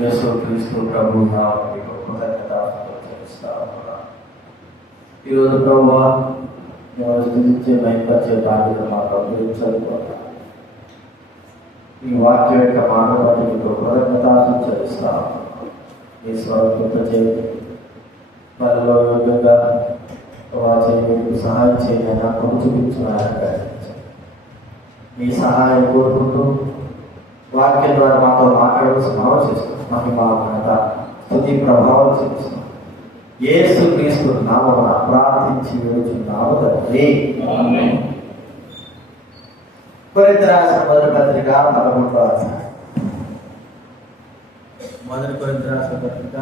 యేసు క్రీస్తు ప్రభు నామములో కృతజ్ఞతాస్తుతులు చెల్లిస్తా ఉన్నాను. ఈరోజు ప్రభువా మేము స్థుతించే మహిమపరిచే బాధ్యత మాకు అనుగ్రహించాలి. ఈ వాక్యం యొక్క మానవాళి మీకు కృతజ్ఞతాస్తుతులు చెల్లిస్తా ఉన్నాను. ఈ స్వరూపత చేయండి, వాళ్ళలో యోగ్యంగా మీకు సహాయం చేయండి. నాకు చూపించిన మీ సహాయం కోరుకుంటూ వాక్యం ద్వారా మాతో మాట్లాడవలసిన ఆలోచిస్తున్నాం. మహిమ ఘనత స్తుతి ప్రభావం చేస్తున్నాం. యేసు క్రీస్తు నామమున ప్రార్థించి వేడుచున్నాము తండ్రి. కొరింథీయులకు రాసిన మొదటి పత్రిక 11వ అధ్యాయం. మొదటి కొరింథీయులకు రాసిన పత్రిక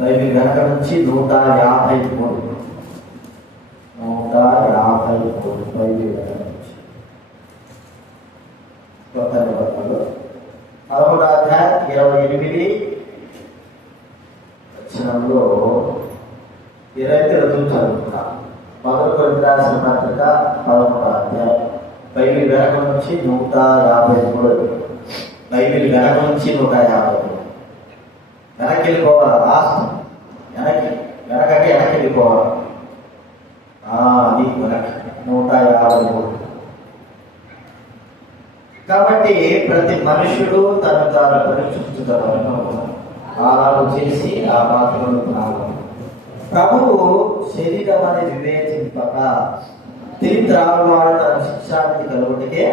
బైబిల్ గనక నుంచి 153 బైబిల్ గనక నుంచి కొత్త నిబంధనలో 11వ అధ్యాయం 28 వచనంలో 23 చదువుతున్నాం. మొదటి కొరింథీయులకు రాసిన పత్రిక 11వ అధ్యాయం బైబిల్ గనక నుంచి 153. బైబిల్ గనక నుంచి 153 వెనక్కి వెళ్ళిపోవాలి. లాస్ట్ వెనకకి వెళ్ళిపోవాలి. అది వెనక్కి 153. కాబట్టి ప్రతి మనుషుడు తను తాను పరీక్షించుతాను ఆరాలు చేసి ఆ పాత్రను ప్రభువు శరీరం అని వివేచింపక తిరిగి త్రాగువాడు తన శిక్షానికి కలుగుటికే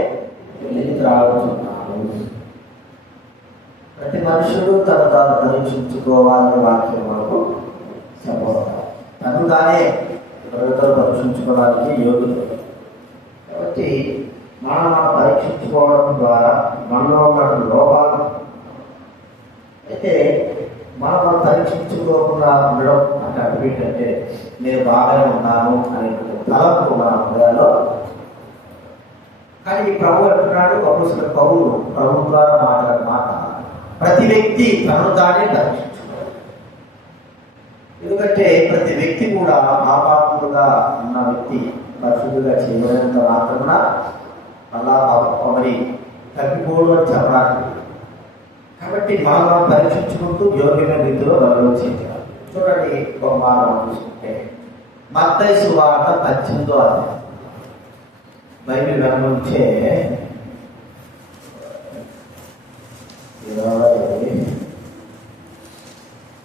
తిరిగి త్రాగుతున్నాడు. ప్రతి మనుషుడు తను తాను పరీక్షించుకోవాలనే వాక్యం మనకు చెప్పబడాలి. తను తానే ప్రజలు పరీక్షించుకోవడానికి యోగ్యత. కాబట్టి మనం పరీక్షించుకోవడం ద్వారా మనలో ఉన్న లోపాలు అయితే మనం పరీక్షించుకోకుండా ఉండడం అంటే అడిగితే నేను బాగానే ఉన్నాను అనే తలంపు మన హృదయాల్లో. కానీ ప్రభు అంటున్నాడు, అప్పుడు పౌలు ప్రభు ద్వారా మాట్లాడే మాట ప్రతి వ్యక్తి తను తానే పరీక్షించుకోవాలి. ఎందుకంటే ప్రతి వ్యక్తి కూడా పాపాత్ముడుగా ఉన్న వ్యక్తి పరిశుద్ధుగా చేయడంతో మాత్రమే అలా మరి తప్పిపోవడం అని చెప్పడానికి. కాబట్టి మనం పరీక్షించుకుంటూ యోగ్యమైన రీతిలో ఆలోచించాలి. చూడండి, ఒక మాట చూసుకుంటే మత్తయి సువార్త 18వ అధ్యాయం బైబిల్ గమనించే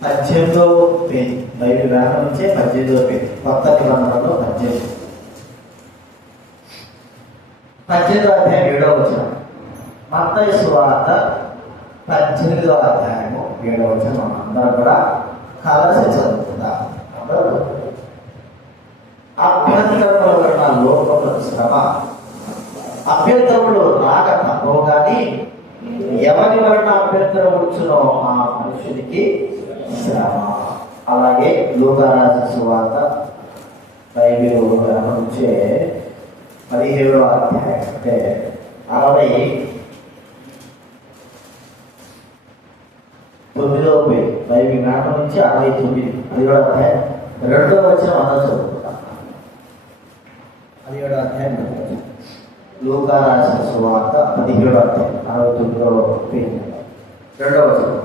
18వ పేజీ. బైబిల్ గమనించే 18వ పేజీ, కొత్త నిబంధనలో 18వ అధ్యాయం 7వ వచనం. మత్తయి సువార్త 18వ అధ్యాయము 7వ వచనం అందరూ కూడా కలిసి చదువుతుందా? అభ్యంతరముల వలన లోకముల శ్రమ, అభ్యంతరములు రాక తప్పవు కానీ ఎవరి వలన అభ్యంతరం వచ్చునో ఆ మనుషునికి శ్రమ. అలాగే లూకా రాసిన సువార్త బైబిల్ గమనించే 17వ అధ్యాయం అంటే 69వ పేజీ. బైబిల్ గమనించి 69 17వ అధ్యాయం 2వ వచనం అందరూ చదువుకుంటాం. 17వ అధ్యాయం లూకా రాసిన సువార్త 17వ అధ్యాయం 69వ పేజీ 2వ వచనం.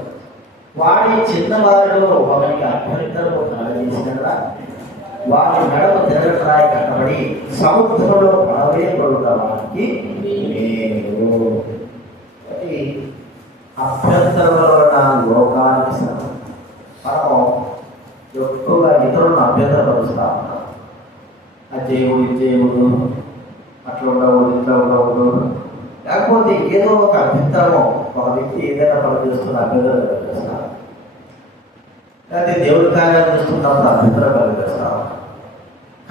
వాడి చిన్నవారిలో ఒకరికి అభ్యంతరము కలగజేసినలా వారి నడవ తిరగరాయి కట్టబడి సముద్రంలో పడవేయబడుట వారికి అభ్యంతరంలో లోకానికి మనం ఎక్కువగా ఇతరులను అభ్యంతరపరుస్తా ఉన్నాం. దేవుడు అట్లా ఉండకూడదు, ఇట్లా ఉండకూడదు, లేకపోతే ఏదో ఒక అభ్యంతరము ఒక వ్యక్తి ఏదైనా పని చేస్తున్న అభ్యంతరం కలిగిస్తారు, లేకపోతే దేవుడి కార్యాలు చేస్తున్నప్పుడు అభ్యంతరం కలిగిస్తాం.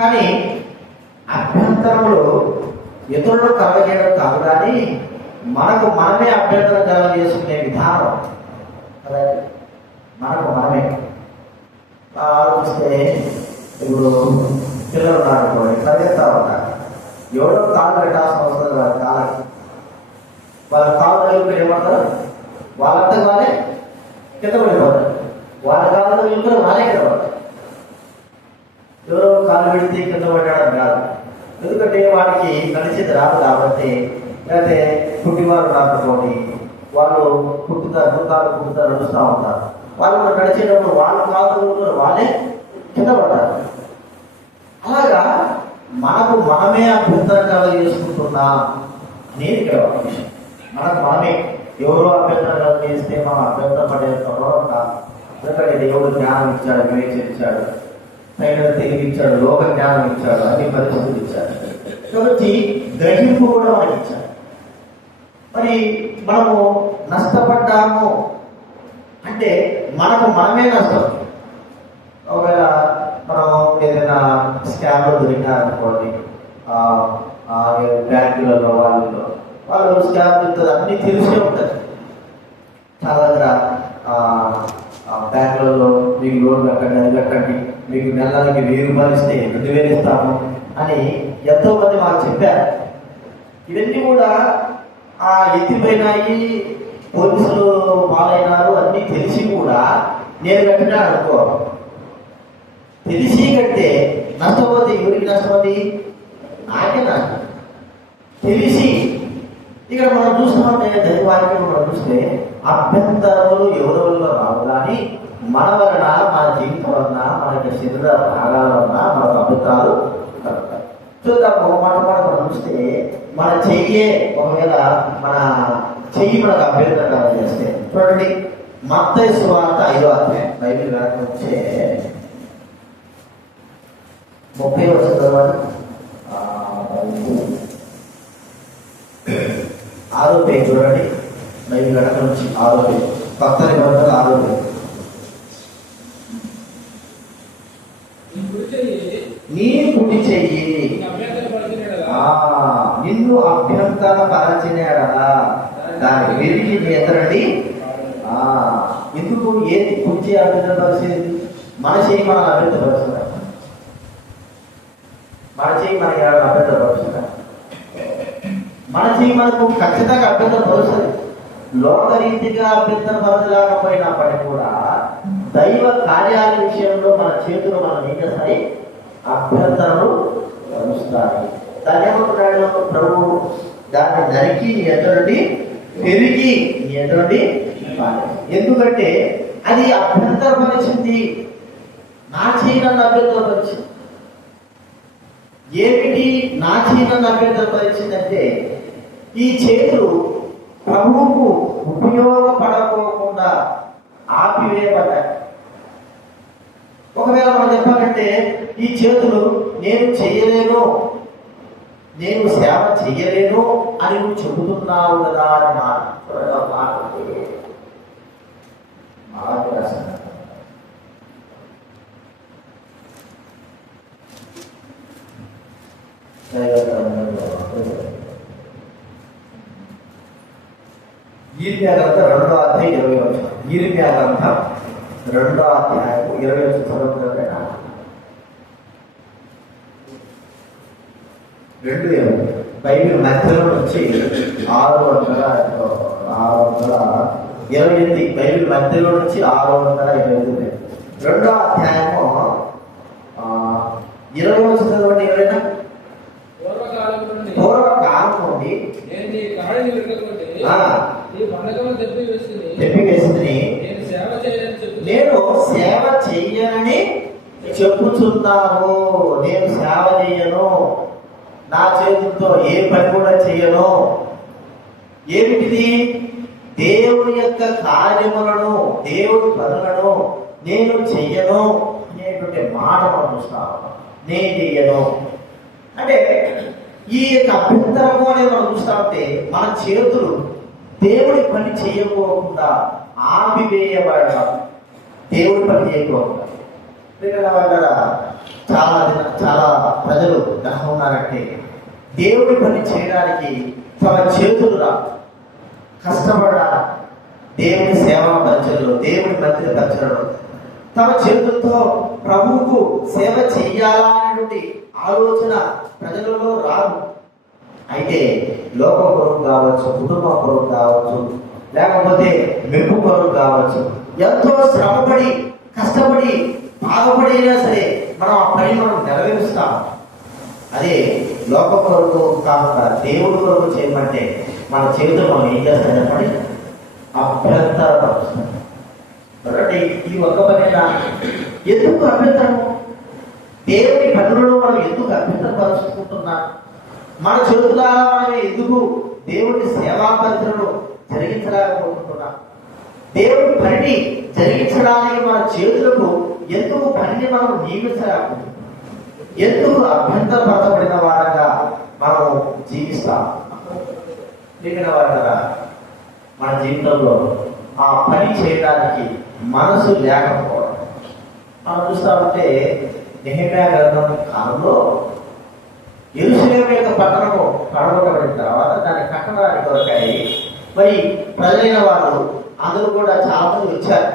కానీ అభ్యంతరములు ఇతరులు కలగజేయడం కాదు, కానీ మనకు మనమే అభ్యంతరం కలగజేసుకునే విధానం. అలాగే మనకు మనమే ఆలోచిస్తే ఇప్పుడు పిల్లలు ఉన్నారనుకోండి, ఇట్లా చేస్తూ ఉంటారు. ఎవరో కాళ్ళు పెట్టాల్సిన అవసరం కాదు. వాళ్ళ కాళ్ళు తగిలిపోయి ఏమంటారు, వాళ్ళంతా వాళ్ళే కింద పడిపోతారు. వాళ్ళ కాళ్ళు తగిలిపోయి వాళ్ళే కింద పడతారు. ఎవరో కాళ్ళు పెడితే కింద పడ్డాడని కాదు, ఎందుకంటే వాడికి నడిచేది రాదు కాబట్టి, లేకపోతే పుట్టివారు రాకపోతే వాళ్ళు పుట్టుతారు నడుస్తూ ఉంటారు. వాళ్ళు నడిచేటప్పుడు వాళ్ళు కాదు వాళ్ళే కింద పడతారు. అలాగా మనకు మనమే అభ్యంతరంగా చేసుకుంటున్నా నేను ఇక్కడ విషయం. మనకు మనమే ఎవరో అభ్యంతరంగా చేస్తే మనం అభ్యంతరం పడేస్తామో కాదు. ఎందుకంటే దేవుడు జ్ఞానం ఇచ్చాడు, వివేచన ఇచ్చాడు, పైన తెలివి ఇచ్చాడు, లోక జ్ఞానం ఇచ్చాడు, అన్ని పరిస్థితులు ఇచ్చాడు. కాబట్టి గ్రహింపు కూడా మనకి ఇచ్చాడు. మరి మనము నష్టపడ్డాము అంటే మనకు మనమే నష్టం. ఒకవేళ మనం ఏదైనా స్కామ్లో దొరికినారనుకోండి, బ్యాంకులలో వాళ్ళు స్కామ్ చెప్తుంది, అన్నీ తెలిసే ఉంటుంది. చాలా దగ్గర బ్యాంకులలో మీకు లోన్ కట్టండి, అది కట్టండి, మీకు నెలకి 1000 రూపాయలు ఇస్తే 2000 ఇస్తాము అని ఎంతో మంది మాకు చెప్పారు. ఇవన్నీ కూడా ఎత్తిపోయినాయి, పోలీసులు పాలైనారు, అన్నీ తెలిసి కూడా నేను కట్టినా అనుకో, తెలిసి కడితే నష్టపోతే ఎవరికి నష్టపోతే నాకే నష్టం. తెలిసి ఇక్కడ మనం చూస్తామంటే దైవాక్యం మనం చూస్తే అభ్యంతరములు ఎవరిలో రావు, కానీ మన వలన, మన జీవితం వలన, మన శరీర భాగాల వలన మనకు అభ్యంతరాలు కలుగుతాయి. చూద్దాము. మనం చూస్తే మన చెయ్యే ఒకవేళ మన చెయ్యి మనకు అభ్యంతరం చేస్తే చూడండి, మత్తయి సువార్త 5వ అధ్యాయం బైబిల్ వచ్చే 30వ వచనం తర్వాత 6వ పేజీ చూడండి. బైబిల్ నుంచి 6వ పేజీ, కొత్త నిబంధన 6వ పేజీ. నీ కుడి చెయ్యి నిన్ను అభ్యంతర పరచినాడలా దాన్ని విరిగి ఎత్తరండి. ఎందుకు ఏది కుర్చీ అభ్యంతరపరిచేది? మన చెయ్యి మనం అభ్యంతరపరుచుదా? మన చెయ్యి మనకి అభ్యంతరపరుచుదా? మన చెయ్యి మనకు ఖచ్చితంగా అభ్యంతరపరుస్తుంది. లోకరీతిగా అభ్యంతరపరచలేకపోయినప్పటికీ కూడా దైవ కార్యాల విషయంలో మన చేతులు మనం ఏం చేస్తాయి? అభ్యంతరలు పరుస్తాయి. దాన్ని ఏమంటున్నాడు ప్రభు? దాన్ని నరికి నీ ఎదురుండి పెరిగి నీ ఎదురుండి. ఎందుకంటే అది అభ్యంతరపరిచింది, నా చేయనన్ను అభ్యంతరపరిచింది. ఏమిటి నా చేయనన్ను అభ్యంతరపరిచిందంటే ఈ చేతులు ప్రభువుకు ఉపయోగపడకోకుండా ఆపివేయబడ్డాయి. ఒకవేళ మనం చెప్పాలంటే ఈ చేతులు నేను చేయలేను, నేను సేవ చెయ్యలేను అని నువ్వు చెబుతున్నావు కదా అని మాట ఈర్మ్యా గ్రంథం 2వ అధ్యాయం 20వ వచనం. ఈర్మ్యా గ్రంథం 2వ అధ్యాయం 20వ వచనం. 2 బైబిల్ మధ్యలో నుంచి 628 బైబిల్ మధ్యలో నుంచి 628 2వ అధ్యాయము 20వ వచనం చదవండి. ఎవరైనా పూర్వకాలం నుండి చెప్పి వేసింది నేను సేవ చెయ్యనని చెప్పుచున్నాను. నేను సేవ చెయ్యను, నా చేతులతో ఏ పని కూడా చెయ్యను. ఏమిటిది? దేవుని యొక్క కార్యములను, దేవుడి పనులను నేను చెయ్యను అనేటువంటి మాట మనం చూస్తాం. నేను చెయ్యను అంటే ఈ యొక్క అభ్యంతరము అనేది మనం చూస్తా ఉంటే మన చేతులు దేవుడి పని చేయకోకుండా ఆపివేయబడడం, దేవుడి పని చేయకోకుండా. చాలా ప్రజలు ఎలా ఉన్నారంటే దేవుడి పని చేయడానికి తమ చేతులుగా కష్టపడాలి. దేవుని సేవా పరిచయలో, దేవుడి మందిర పరిచయలో తమ చేతులతో ప్రభువుకు సేవ చెయ్యాలనేటువంటి ఆలోచన ప్రజలలో రాదు. అయితే లోకం కొరకు కావచ్చు, కుటుంబం కొరకు కావచ్చు, లేకపోతే మెప్పు కొరకు కావచ్చు, ఎంతో శ్రమపడి కష్టపడి బాధపడి అయినా సరే మనం ఆ పని మనం నెరవేరుస్తాం. అదే లోక కొరకు కాకుండా దేవుడి కొరకు చేయమంటే మన చేతులు మనం ఏం చేస్తాం చెప్పండి? అభ్యంతరపరుస్తాం. ఈ ఒక్క పనినా ఎందుకు అభ్యంతరం? దేవుని పనులను మనం ఎందుకు అభ్యంతరపరుచుకుంటున్నాం? మన చేతుల మనం ఎందుకు దేవుని సేవా పరిచయను జరిగించలేకపోతున్నాం? దేవుని పనిని జరిగించడానికి మన చేతులకు ఎందుకు పనిని మనం నియమించలేకపోతున్నాం? ఎందుకు అభ్యంతరపరచబడిన వారంగా మనం జీవిస్తాం? మిగిలిన వారంగా మన జీవితంలో ఆ పని చేయడానికి మనసు లేకపోవడం. మనం చూస్తామంటే నెహెమ్యా గ్రంథం కాలంలో యెరూషలేము యొక్క పట్టణము పడగొట్టబడిన తర్వాత దాన్ని కట్టడానికి కొరకై మరి ప్రజలైన వారు అందరూ కూడా చాలా మంది వచ్చారు.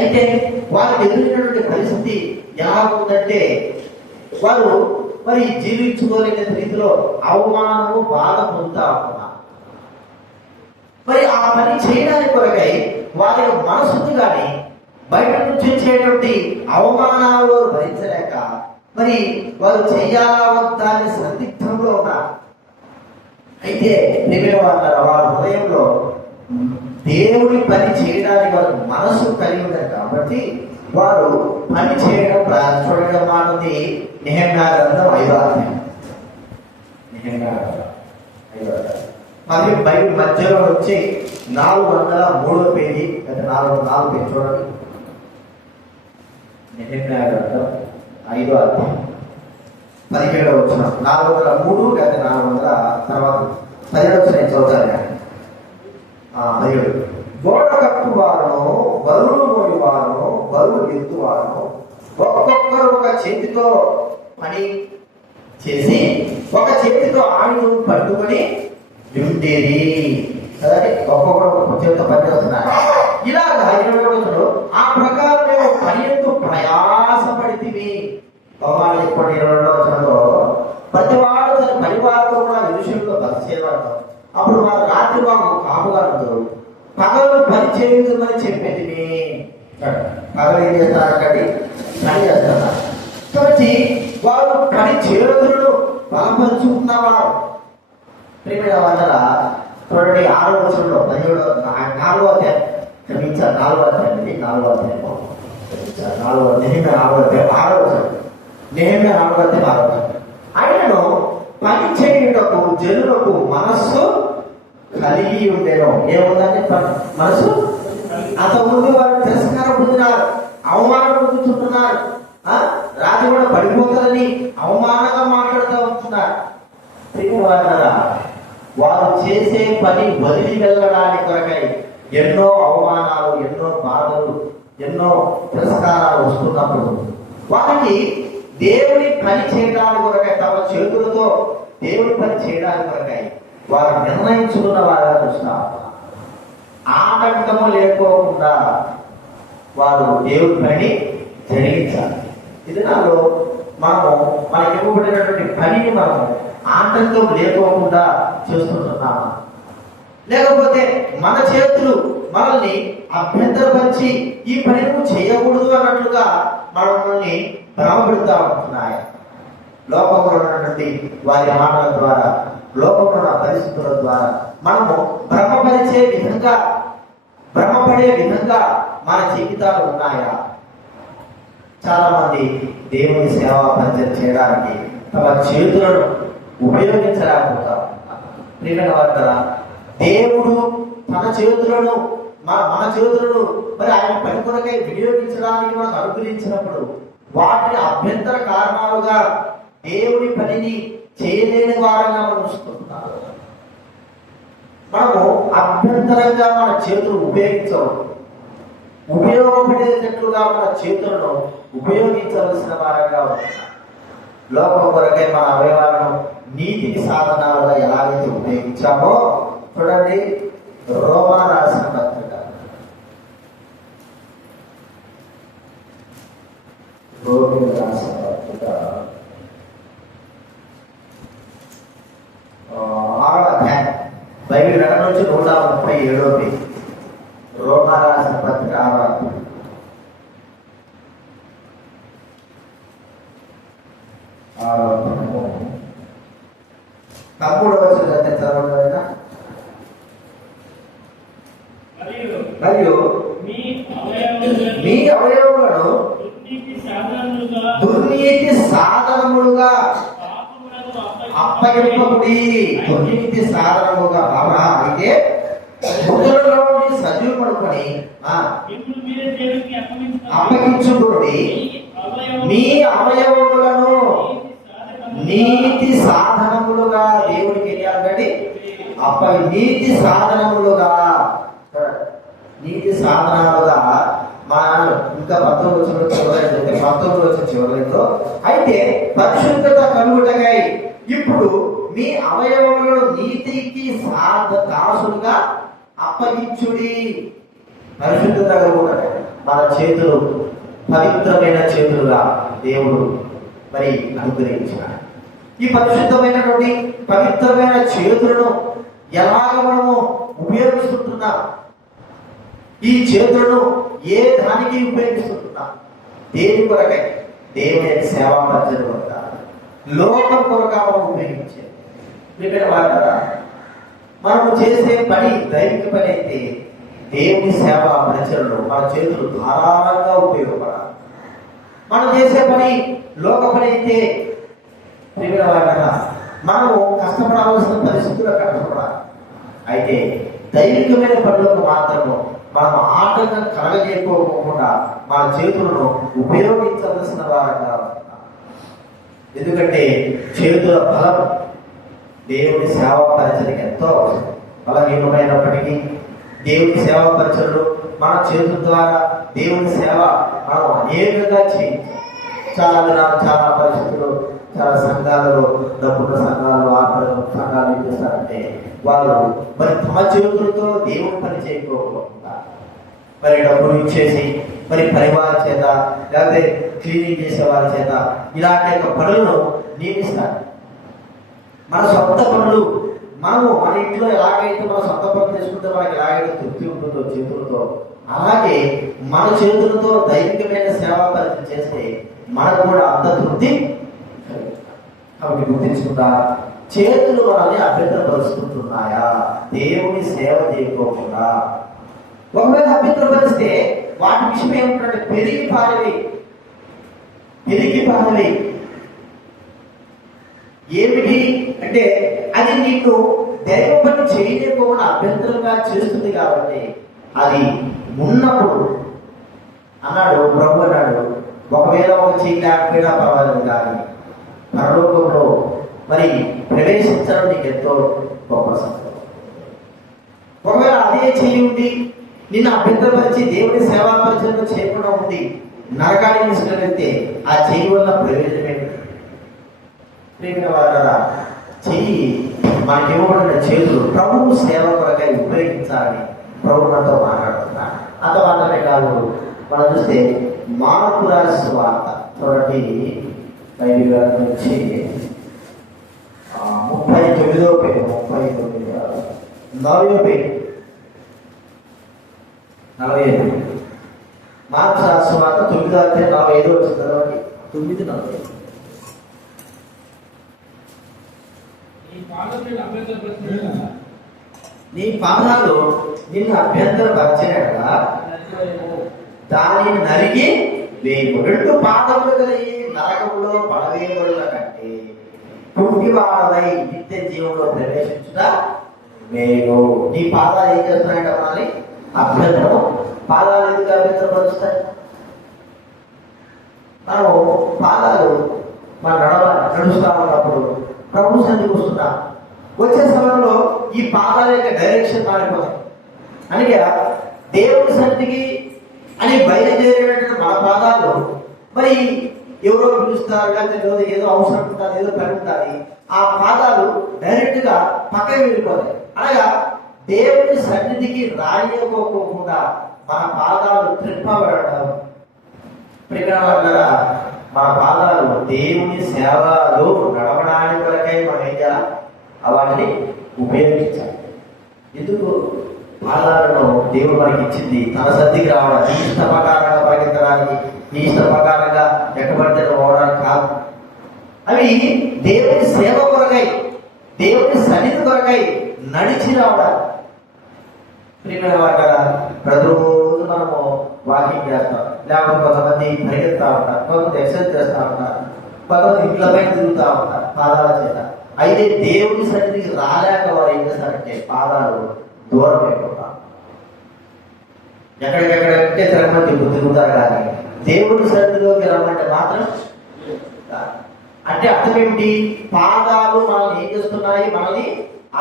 అయితే వారికి ఎదురైనటువంటి పరిస్థితి ఎలా ఉందంటే వారు మరి జీవించుకోలేని రీతిలో అవమానము, బాధ పొందుతా ఉన్నారు. మరి ఆ పని చేయడానికి కొరకై వారి మనసుని కానీ బయట నుంచి వచ్చేటువంటి అవమానాలు భరించలేక మరి వారు చెయ్యాలా వద్దాని సందిగ్ధంలో ఉన్నారు. అయితే నిమిడ వారి హృదయంలో దేవుడి పని చేయడానికి వారు మనసు కలిగి ఉన్నారు కాబట్టి వారు పని చేయడం చూడడం మానది. నెహెమ్యా గ్రంథం 5వ అధ్యాయం. నెహెమ్యా గ్రంథం 5వ అధ్యాయం. మరి బైబిల్ మధ్యలో వచ్చి 403వ పేజీ, 404 పేజీ చూడండి. నెహెమ్యా గ్రంథం 5వ అధ్యాయం 17వ వచనం. 403 లేదా 400 తర్వాత 17వ వచనం నేను చదువుతాను. 17 గోడ కట్టు వారను, బరువులు మోయి వారను, బరువు ఎత్తు వారను ఒక్కొక్కరు ఒక చేతితో పని చేసి ఒక చేతితో ఆయుధం పట్టుకొని ఉండేది. కదండి, ఒక్కొక్కరు ఒక చేతితో పని చేస్తున్నారు. ఇలాగా 21 ఆ ప్రకారం మేము పని ఎందు ప్రయాసపడితివి. బహుమానం చెప్పండి. 22 ప్రతివాడు తన పరివారంతో కూడా ఈ విషయంలో బస చేయబడతాం. అప్పుడు మా రాత్రి మాకు కాపుగారు పగలు పని చేయమని చెప్పేది. పగలు ఏం చేస్తారంటే పని చేస్తున్నారు కాబట్టి వారు పని చేతులను బలపరుచుకున్నవారు. ప్రేమిడ వాళ్ళ చూడండి 6వ వచనంలో 4వ అధ్యాయం క్షమించారు. 4వ అధ్యాయం ఇది 4వ అధ్యాయం 4వ నెహెమ్యా 4వ అధ్యాయం 6వ వచనం. నెహెమ్యా 4వ అధ్యాయం 6వ వచనం. ఆయనను పని చేయుటకు జనులకు మనస్సు కలిగి ఉండేను. ఏముందంటే మనసు అంతకుముందు వారు తిరస్కారం పొందినారు, అవమానం పొందుతుంటున్నారు. రాజు కూడా పడిపోతారని అవమానంగా మాట్లాడుతూ ఉంటున్నారు. వారు చేసే పని వదిలి వెళ్ళడానికి కొరకై ఎన్నో అవమానాలు, ఎన్నో బాధలు, ఎన్నో తిరస్కారాలు వస్తున్నప్పుడు వారికి దేవుని పని చేయడానికి కొరకై, తమ చేతులతో దేవుని పని చేయడానికి కొరకై వారు నిర్ణయించుకున్న వారిగా చూస్తాం. ఆటంకము లేకోకుండా వారు దేవుని పని జరిగించాలి. ఇది నాలో మనకి ఇవ్వబడినటువంటి పనిని మనం ఆటంకం లేకోకుండా చేస్తుంటున్నామా? లేకపోతే మన చేతులు మనల్ని అభ్యంతరపరిచి ఈ పని నువ్వు చేయకూడదు అన్నట్లుగా మనల్ని భ్రమపెడుతూ ఉంటున్నాయి. లోకంలో ఉన్నటువంటి వారి మాటల ద్వారా, లోకంలో ఉన్న పరిస్థితుల ద్వారా మనము భ్రమపరిచే విధంగా, భ్రమపడే విధంగా మన జీవితాలు ఉన్నాయా? చాలా మంది దేవుని సేవా పరిచయం చేయడానికి తమ చేతులను ఉపయోగించలేకపోతారు. ప్రియమైన వార్తల దేవుడు తన చేతులను మన చేతులను మరి ఆయన పని కొరకై వినియోగించడానికి మనకు అనుగ్రహించినప్పుడు వాటిని అభ్యంతర కారణాలుగా దేవుని పనిని చేయలేని వారంగా మనం చూస్తున్నాం. మనము అభ్యంతరంగా మన చేతులు ఉపయోగించవచ్చు. ఉపయోగపడేటట్లుగా మన చేతులను ఉపయోగించవలసిన వారంగా ఉంటున్నాం. లోకం కొరకై మన అవయవాలను నీతికి సాధనాలుగా ఎలాగైతే ఉపయోగించామో చూడండి. రోమా రాసిన పత్రిక, రోమిలకు రాసిన పత్రిక 6వ అధ్యాయం బైబిల్ 2 నుంచి 137వ పేజీ. రోమా రాసిన పత్రిక 6వ అధ్యాయం. 13వ వచనం చదవండి. మరియు మీ అవయవములను దుర్నీతి సాధనములుగా అప్పగింపకుడి. దుర్నీతి సాధనముగా బాబా అయితే మృతులలో సజీవపడుకొని అప్పగించుకుడి. మీ అవయవములను నీతి సాధనములుగా దేవుడికి వెళ్ళాలంటే నీతి సాధనములుగా నీతి సాధనాలుగా మా ఇంకా 19 వచ్చిన చివరిలో అయితే పరిశుద్ధత కలుగుటకై ఇప్పుడు మీ అవయవములను నీతికి దాసులుగా అప్పగించుడి. పరిశుద్ధత కలుగుటకై మన చేతులు పవిత్రమైన చేతులుగా దేవుడు మరి అనుగ్రహించాడు. ఈ పరిశుద్ధమైనటువంటి పవిత్రమైన చేతులను ఎలాగ మనము ఉపయోగిస్తుంటున్నాం? ఈ చేతులను ఏ దానికి ఉపయోగిస్తుంటున్నాం? దేని కొరకై? దేవుని సేవా మధ్యలో కొరక, లోకం కొరక మనం ఉపయోగించేది. మనము చేసే పని దైవిక పని అయితే దేవుని సేవా పరిచయలో మన చేతులు ధారాళంగా ఉపయోగపడాలి. మనం చేసే పని లోక పని అయితే మనము కష్టపడవలసిన పరిస్థితుల్లో కష్టపడాలి. అయితే దైవికమైన పనులకు మాత్రము మనం ఆటంకం కలగజేయకోకుండా మన చేతులను ఉపయోగించవలసిన వారంగా ఉంటున్నాం. ఎందుకంటే చేతుల బలం దేవుని సేవా పరిచయకి ఎంతో అవసరం. బలహీనమైనప్పటికీ దేవుని సేవా పరిచయలు మన చేతుల ద్వారా దేవుని సేవ మనం అనేకంగా చేయించాలి. చాలా పరిస్థితులు, చాలా సంఘాలలో డబ్బున్న సంఘాలు, ఆపద సంఘాలు ఏం చేస్తారంటే వాళ్ళు మరి తమ చేతులతో దేవుని పని చేయకోకుండా మరి డబ్బులు ఇచ్చేసి మరి పరివారం చేత లేకపోతే క్లీనింగ్ చేసే వారి చేత ఇలాంటి పనులను నియమిస్తారు. మన సొంత పనులు మనము మన ఇంట్లో ఎలాగైతే మన సొంత పనులు చేసుకుంటే మనకి ఎలాగైతే తృప్తి ఉంటుందో చేతులతో, అలాగే మన చేతులతో దైవికమైన సేవా పరిచయం చేస్తే మనకు కూడా అంత తృప్తి. కాబట్టి గుర్తించుకుంటా చేతులు మనల్ని అభ్యంతరపరుచుకుంటున్నాయా? దేవుని సేవ చేయకోకుండా ఒకవేళ అభ్యంతరపరిస్తే వాటి విషయం ఏమిటంటే పెరిగి పారవి. ఏమిటి అంటే అది నీకు దైవ పని చేయలేకపోకుండా అభ్యంతరంగా చేస్తుంది. కాబట్టి అది ఉన్నప్పుడు అన్నాడు ప్రభు అన్నాడు, ఒకవేళ ఒక చేయి లేకపోయినా పర్వాలేదు కానీ పరలోకంలో మరి ప్రవేశించడం నీకు ఎంతో గొప్ప సంతోషం. ఒకవేళ అదే చేయి ఉండి నిన్ను అభ్యంతరపరిచి దేవుని సేవా పరిచయం చేయకుండా ఉండి నరకాన్ని తీసుకెళ్తే ఆ చేయి వల్ల ప్రయోజనం ఏంటి? ప్రేమిన వారా, చెయ్యి మనకి ఇవ్వబడిన చేతులు ప్రభువు సేవ కొరకై ఉపయోగించాలని ప్రభు మనతో మాట్లాడుతున్నాడు. అంత మాత్రమే కాదు, మనం చూస్తే మార్కు రాసిన వార్త చూడండి 39వ పేరు 40వ పేరు 45 మార్కు రాసిన వార్త 9వ అధ్యాయం 45 వచ్చింది. 9:45 నీ పాదాలు నిన్ను అభ్యంతరపరిచినట్లా దానిని నరికి వేయము. 2 పాదములు కలిగి నరకములో పడవేయబడుట కంటే పుట్టివాడవై నిత్య జీవంలో ప్రవేశించుట మేలు. నీ పాదాలు ఏం చేస్తున్నాయంటే మనల్ని అభ్యంతరం. పాదాలు ఎందుకు అభ్యంతరపరుస్తాయి? మనం పాదాలు నడుస్తా ఉన్నప్పుడు ప్రభు సన్నిధికి వస్తున్నా వచ్చే సమయంలో ఈ పాదాల యొక్క డైరెక్షన్ మారిపోతాయి. అనగా దేవుని సన్నిధికి అని బయలుదేరేటటువంటి మన పాదాలు మరి ఎవరో పిలుస్తారు, లేకపోతే ఏదో అవసరం ఉంటుంది, ఏదో పని ఉంటుంది, ఆ పాదాలు డైరెక్ట్ గా పక్కకి వెళ్ళిపోతాయి. అనగా దేవుని సన్నిధికి రానియకోకుండా మన పాదాలు త్రిప్పబడటం. మన పాదాలు దేవుని సేవలో నడవడానికి కొరకై మనం ఏం చేయాలి? వాటిని ఉపయోగించాలి. ఎందుకు? పాదాలను దేవుడు మనకి ఇచ్చింది తన సన్నిధికి రావడానికి, నీ ఇష్ట ప్రకారంగా పరిగెత్తడానికి, నీ ఇష్ట ప్రకారంగా ఎక్కబడితే పోవడానికి కాదు. అవి దేవుని సేవ కొరకై దేవుని సన్నిధి కొరకై నడిచి రావడానికి. ప్రియమైన వారు కదా, ప్రతిరోజు మనము వాకింగ్ చేస్తాం, లేకపోతే కొంతమంది పరిగెత్తా ఉంటారు, కొంతమంది ఎక్సర్సైజ్ చేస్తూ ఉంటారు, కొంతమంది ఇంట్లో పైన తిరుగుతూ ఉంటారు పాదాల చేత. అయితే దేవుని సన్నిధికి రాలేక వారు ఏం చేస్తారంటే పాదాలు దూరం అయిపోతారు. ఎక్కడికెక్కడంటే తిరగమంటే తిరుగుతారు, కానీ దేవుని సన్నిధిలోకి రమ్మంటే మాత్రం అంటే అర్థం ఏమిటి? పాదాలు మనల్ని ఏం చేస్తున్నాయి? మనల్ని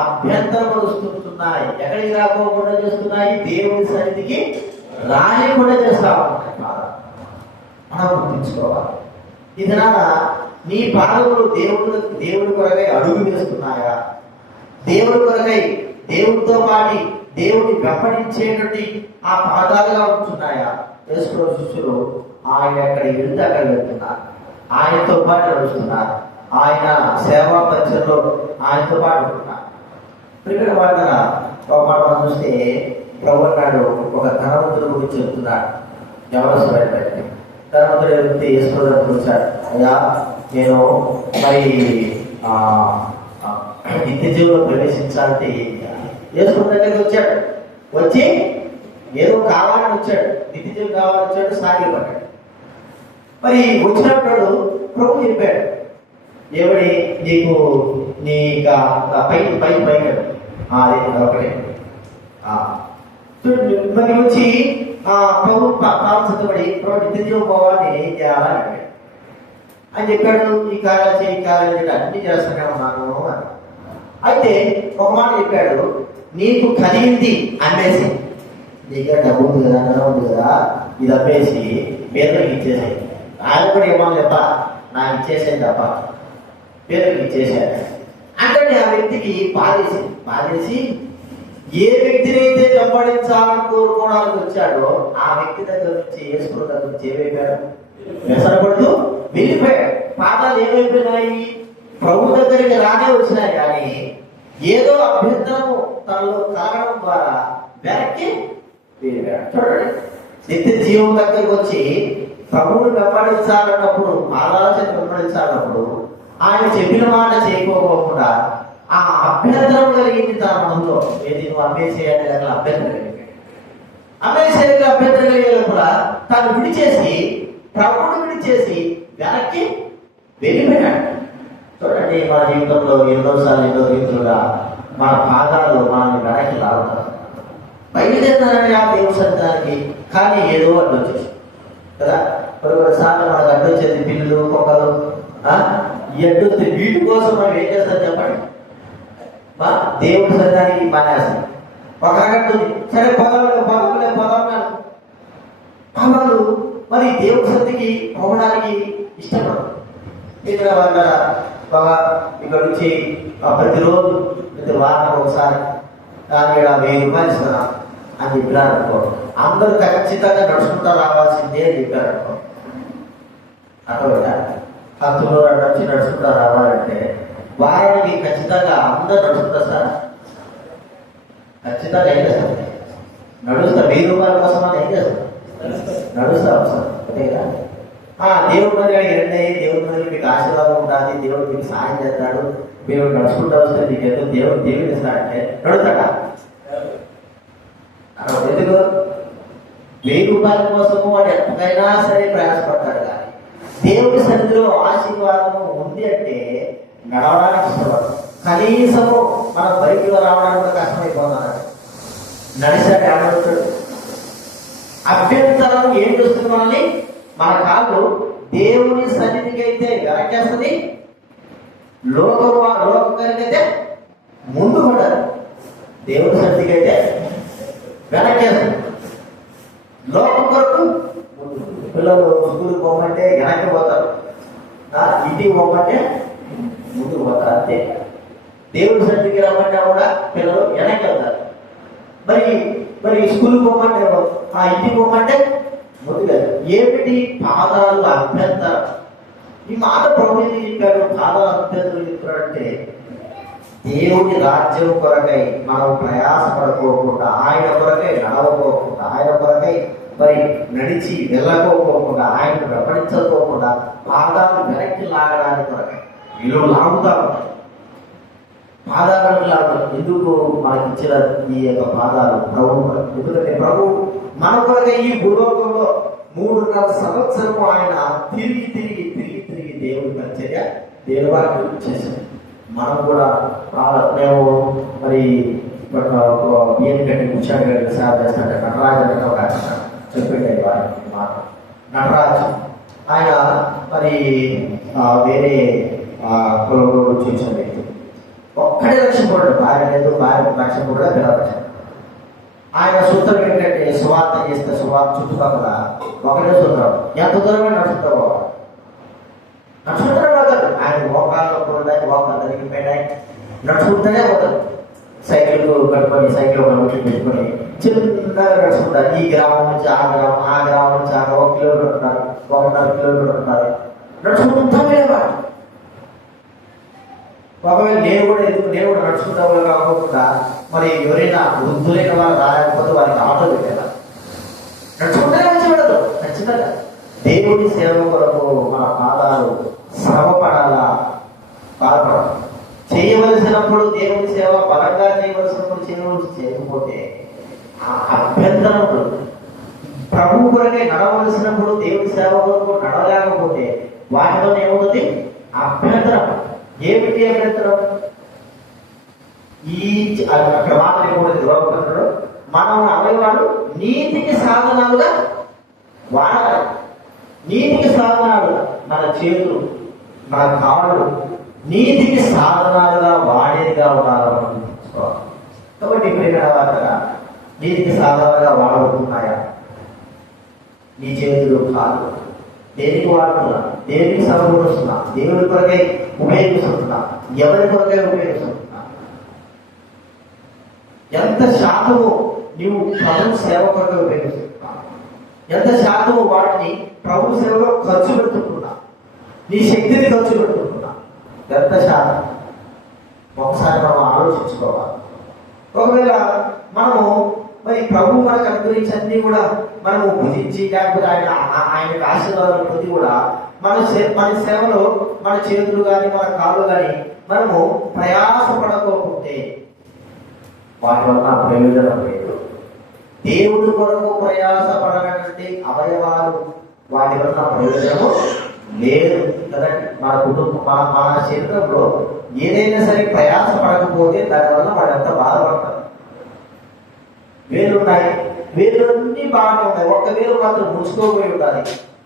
అభ్యంతరపరుస్తున్నాయి. ఎక్కడికి రాకోకుండా చేస్తున్నాయి? దేవుని సన్నిధికి రానికుండా చేస్తా ఉంటాయి పాదాలు. మనం గుర్తించుకోవాలి. ఇది నీ పాదములు దేవుడి కొరకై అడుగు వేస్తున్నాయా? దేవుడి కొరకై దేవుడితో పాటి దేవుడిని వెంబడించేటువంటి ఆ పాదాలుగా ఉంటున్నాయా? యేసు శిష్యులు ఆయన ఎక్కడికి వెళ్తే అక్కడ వెళ్తున్నారు, ఆయనతో పాటు నడుస్తున్నారు, ఆయన సేవా పరిచయంలో ఆయనతో పాటు ఉంటున్నారు. ఇక్కడ వాళ్ళ ఒక మాట మనం చూస్తే ప్రభు నాడు ఒక ధనవంతుడి గురించి చెప్తున్నాడు. ఎవరు ధనవంతుడు వెళ్తే యేసు వచ్చాడు, అయ్యా నేను మరి నిత్య జీవంలో ప్రవేశించాలంటే యేసు దగ్గరికి వచ్చాడు. వచ్చి ఏదో కావాలని వచ్చాడు, నిత్య జీవం కావాలని వచ్చాడు, సాగి పడ్డాడు. మరి వచ్చినప్పుడు ప్రభు చెప్పాడు, ఏమని? నీకు నీ పైకి ఒకటే మరి వచ్చి ప్రభు సిద్ధపడి ప్రభు నిత్య జీవం పోవాలి, నేను ఏం చేయాలని అడిగాడు. అని చెప్పాడు, ఈ కార్యాలు చేయి, కార్యాలు అన్ని చేస్తూనే ఉన్నాను అని. అయితే ఒక మాట చెప్పాడు, నీకు కలిగింది అమ్మేసి, నీకే డబ్బు ఉంది కదా, ధనం ఉంది కదా, ఇది అమ్మేసి పేదలకు ఇచ్చేసాయి. ఆయన కూడా ఏమన్నా చెప్ప, నాకు ఇచ్చేసాను తప్ప పేదలకు ఇచ్చేసాడు అంటే ఆ వ్యక్తికి బాధేసి ఏ వ్యక్తినైతే వెంబడించాలని కోరుకోవడానికి వచ్చాడో ఆ వ్యక్తి దగ్గర నుంచి యేసు దగ్గర నుంచి ఏమైపోయాడు? వ్యసనపడుతూ వెళ్ళిపోయాడు. పాదాలు ఏమైపోయినాయి? ప్రభు దగ్గరికి రానే వచ్చినాయి, కానీ ఏదో అభ్యంతరం తనలో కలగడం ద్వారా వెనక్కి వెళ్ళిపోయాడు. చూడండి, నిత్య జీవం దగ్గరికి వచ్చి ప్రభువుని వెంబడించాలన్నప్పుడు, ఆలోచన వెంబడించాలన్నప్పుడు ఆయన చెప్పిన మాట చేయకపోకుండా ఆ అభ్యంతరం కలిగింది తన మనలో. ఏది? నువ్వు అమ్మేసేయాలి అట్లా అభ్యంతరం కలిగింది. అమ్మేసేయాలి అభ్యంతరం కలిగేటప్పుడు తను విడిచేసి, ప్రభువుని విడిచేసి వెనక్కి వెళ్ళిపోయాడు. చూడండి, మన జీవితంలో ఎన్నోసార్లు ఎన్నో రీతులుగా మన పాదాలు మనల్ని వెనక్కి లాగుతారు. బయలుదేరినారని ఆ దేవుని సన్నిధానికి, కానీ ఏదో అడ్డు వచ్చేసి కదా. కొన్నిసార్లు మనకు అడ్డు వచ్చేది పిల్లులు, కుక్కలు. ఈ అడ్డు వస్తే వీటి కోసం మనం ఏం చేస్తాం చెప్పండి? దేవుని సన్నిధానికి మానేస్తాం. ఒక అడ్డుంది, సరే పదాలు మరి దేవుని సన్నిధికి పోవడానికి ఇష్టపడదు. ఇక్కడ వాళ్ళ బాగా ఇక్కడ నుంచి ప్రతిరోజు వారం ఒకసారి దాని 1000 రూపాయలు ఇస్తున్నా అని చెప్పారు అనుకో, అందరూ ఖచ్చితంగా నడుచుకుంటా రావాల్సిందే అని చెప్పారు అనుకో. అక్కడ భక్తులు నుంచి నడుచుకుంటా రావాలంటే వారానికి ఖచ్చితంగా అందరూ నడుచుకుంటారు సార్. ఖచ్చితంగా ఏం చేస్తారు? నడుస్తా. 1000 రూపాయల కోసం అని ఏం చేస్తారు? నడుస్తాం సార్. అంతేగా దేవుడి మంది రండి, దేవుడి మంది మీకు ఆశీర్వాదం ఉంటుంది, దేవుడు మీకు సాయం చేస్తాడు, మీరు నడుచుకుంటూ వస్తే మీకు ఏదో దేవుడు ఇస్తాడంటే నడుస్తాడా? ఎందుకు? 1000 రూపాయల కోసము వాడు ఎంతకైనా సరే ప్రయాసపడతాడు, కానీ దేవుడి సన్నిధిలో ఆశీర్వాదం ఉంది అంటే నడవడానికి ఇష్టపడదు. కనీసము మన బైక్లో రావడానికి కూడా కష్టమైపోతున్నాడు. నడిచాడు ఏమవుతాడు? అభ్యంతరం ఏం చేస్తుంది మనల్ని? మన కాళ్ళు దేవుని సన్నిధికి అయితే వెనకేస్తుంది, లోకరికైతే ముందు పడ్డారు. దేవుని సన్నిధికి అయితే వెనకేస్తుంది, లోకం కొరకు పిల్లలు స్కూల్కి పోమంటే వెనక్కి పోతారు, ఇంటికి పోమంటే ముందుకు పోతారు. అంతే. దేవుని సన్నిధికి రమ్మంటే కూడా పిల్లలు వెనక్కి వెళ్తారు. మరి స్కూల్కి పోమంటే ఇంటికి పోమంటే ముందుగా. ఏమిటి? పాదాలు అభ్యంతరం. ఈ మాట ప్రభు చెప్పాడు, పాదాలు అభ్యంతరం చెప్పాడంటే దేవుని రాజ్యం కొరకై మనం ప్రయాసపడుకోకుండా, ఆయన కొరకై నడవకోకుండా, ఆయన కొరకై మరి నడిచి వెళ్ళకోకుండా, ఆయన వెంబడించకోకుండా పాదాలు వెనక్కి లాగడానికి కొరకై వీళ్ళు లాగుతా ఉంటారు. పాదాలు ఎందుకు మనకి ఇచ్చిన ఈ యొక్క పాదాలు ప్రభు, ఎందుకంటే ప్రభు మన కొరకై ఈ భూలోకంలో 3.5 సంవత్సరము ఆయన తిరిగి దేవుడి పరిచర్య దేవుడికి చేశాడు. మనం కూడా మేము మరి బియ్యం కట్టి కూర్చొని సేవ చేస్తాడు. నటరాజు అంటే ఒక చెప్పండి వారికి మాట. నటరాజు ఆయన మరి వేరే కులంలో చేసిన వ్యక్తి. ఒక్కడే రక్షింపడు, భార్య లేదు, భార్య రక్షింపడా పిల్లలు. ఆయన సూత్రం ఏంటంటే సువార్త చేస్తే సువార్త చుట్టుపక్కల ఒకటే సూత్రం, ఎంత దూరమే నడుచుతావు నడుచుకుంటారు పోతాడు. ఆయన మోకాళ్ళు మోకాలు తరిగిపోయినాయి, నడుచుకుంటూనే పోతాడు. సైకిల్ కట్టుకొని సైకిల్ ఒకటి పెట్టుకొని చిన్నగా నడుచుకుంటారు. ఈ గ్రామం నుంచి ఆ గ్రామం, ఆ గ్రామం నుంచి 1 కిలోమీటర్ ఉంటారు, 1.5 కిలోమీటర్ ఉంటారు, నడుచుకుంటూ వెళ్ళేవాడు. ఒకవేళ నేను కూడా నడుచుకుంటా కాకుండా మరి ఎవరైనా వృద్ధులైన వాళ్ళు రాయకపోతే వారికి ఆటో పెట్టేలా నడుచుకుంటూనే వచ్చేవాడు. ఖచ్చితంగా దేవుడి సేవ కొరకు మన పాదాలు శ్రమపడాలా, బాధపడాలి. చేయవలసినప్పుడు దేవుడి సేవ బలంగా చేయవలసినప్పుడు చేయకపోతే అభ్యంతరం ఉంటుంది. ప్రభు కొరకే నడవలసినప్పుడు దేవుడి సేవ కొరకు నడవలేకపోతే వాటిలో ఏమవుతుంది? అభ్యంతరం. ఏమిటి అభ్యంతరం? అక్కడ మాత్రం ఏమవుతుంది? మనం అవయవాలు నీతికి సాధనాలుగా వాడాలి. నీతికి సాధనాలుగా మన చేతులు, మన కాళ్ళు నీతికి సాధనాలుగా వాడేదిగా ఉండాలని. కాబట్టి ప్రేమగా నీతికి సాధనాలుగా వాడబడుతున్నాయా? నీ చేతులు, కాళ్ళు దేనికి వాడుతున్నా? దేనికి సమకూరుస్తున్నా? దేవుడి కొరకై ఉపయోగిస్తున్నా? ఎవరి కొరకై ఉపయోగిస్తున్నా? ఎంత శాతము నీవు ప్రభు సేవ కొరకై ఉపయోగిస్తున్నా? ఎంత శాతము వాటిని ప్రభు సేవలో ఖర్చు పెడుతున్నా? నీ శక్తిని ఖర్చు పెడుతున్నా? ఎంత శాతం? ఒకసారి మనం ఆలోచించుకోవాలి. ఒకవేళ మనము మరి ప్రభు మనకు అనుగ్రహించి అన్ని కూడా మనము భుజించి లేకపోతే ఆయనకు ఆశీర్వాదాలు పొంది కూడా మన సేవలో మన చేతులు కానీ మన కాళ్ళు కానీ మనము ప్రయాసపడకపోతే వాటి వల్ల ప్రయోజనం లేదు. దేవుడి కొరకు ప్రయాసపడనటువంటి అవయవాలు వాటి వల్ల ప్రయోజనము లేదు కదండి. మన కుటుంబం మన శరీరంలో ఏదైనా సరే ప్రయాసపడకపోతే దానివల్ల వాడు ఎంత బాధపడతారు. వేలున్నాయి, వేలన్నీ బాగానే ఉన్నాయి, ఒక్క వేలు మాత్రం ముడుచుకోపోయి ఉండాలి.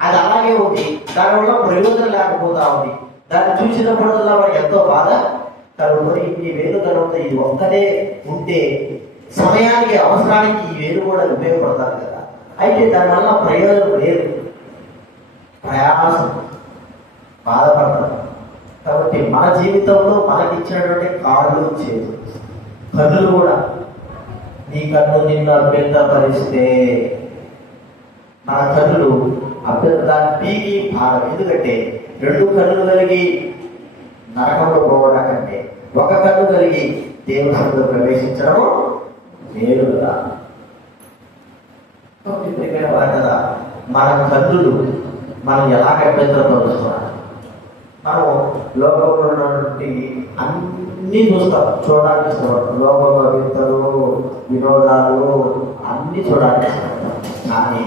అది అలాగే ఉంది, దానివల్ల ప్రయోజనం లేకపోతా ఉంది. దాన్ని చూసినప్పుడల్లా వాడు ఎంతో బాధ కలుగుతుంది. ఇన్ని వేలు కలుగుతాయి, ఇది ఒక్కటే ఉంటే సమయానికి అవసరానికి ఈ వేలు కూడా ఉపయోగపడతారు కదా. అయితే దానివల్ల ప్రయోజనం లేదు, ప్రయాసం, బాధపడతారు. కాబట్టి మన జీవితంలో మనకి ఇచ్చినటువంటి కాళ్ళు, చేతులు, కన్నులు కూడా, నీ కన్ను నిన్ను అభ్యంతరపరిస్తే మన కన్నులు దాన్ని పీకి భారం. ఎందుకంటే 2 కన్నులు కలిగి నరకంలో పోవడం కంటే 1 కన్ను కలిగి దేవుని సన్నిధిలో ప్రవేశించడం మేలు కదా. కదా మన కన్నులు మనం ఎలా అభ్యంతరపరుస్తున్నాం? మనం లోకంలో ఉన్నటువంటి అన్ని చూస్తాం, చూడడానికి ఇష్టపడతాం. లోకంలో వింతలు, వినోదాలు అన్ని చూడడానికి ఇష్టపడతాం. కానీ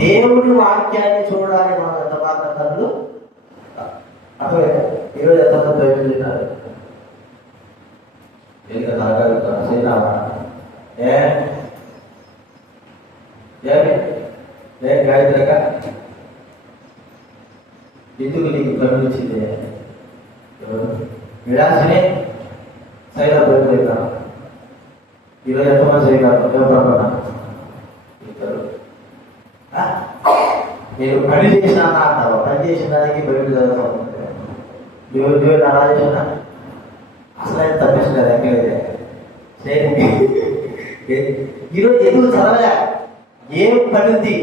దేవుడి వాక్యాన్ని చూడడానికి మనం ఎంత మాత్రం కన్నులు అటువే. ఈరోజు ఎంతమంది బైబిల్ తిన్నారు? గాయత్రక ఎందుకు నీకు కన్ను వచ్చింది? విలాసినే సైనా బయట ఈరోజు ఎంతమంది చేయగలరు? నేను పని చేసినా అంటారు. పని చేసిన దానికి బయట చదువుతాను. దేవుడు అలా చేసిన అసలు అయితే తప్పించలేదు. ఎక్కడైతే ఈరోజు ఎందుకు చదవలే? ఏం పని ఉంది?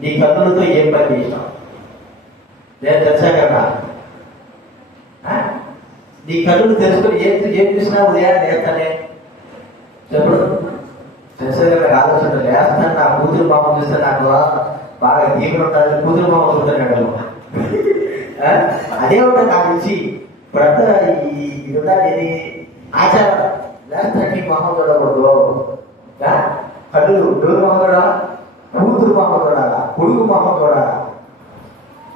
నీ కన్నులతో ఏం పని చేసినావు? నేను తెలుసా కదా. నీ కన్నులు తెలుసుకొని ఏం చూసినా ఉదయాన్ని లేస్తానే చెప్పుడు తెలుసా కదా. ఆలోచన లేస్తాను. నా కూతురు మామ చూస్తే నాకు బాగా దీపం ఉంటుంది. కూతురు మామ చూస్తాను. అదే ఉంటుంది నాకు నుంచి ఇప్పుడంతా ఇది ఆచారం లేకపోతే మొహం చూడకూడదు. కళ్ళు ఎవరు మొహం చూడాలా? కూతురు మొహం చూడాలా, కొడుకు మొహం చూడాలా?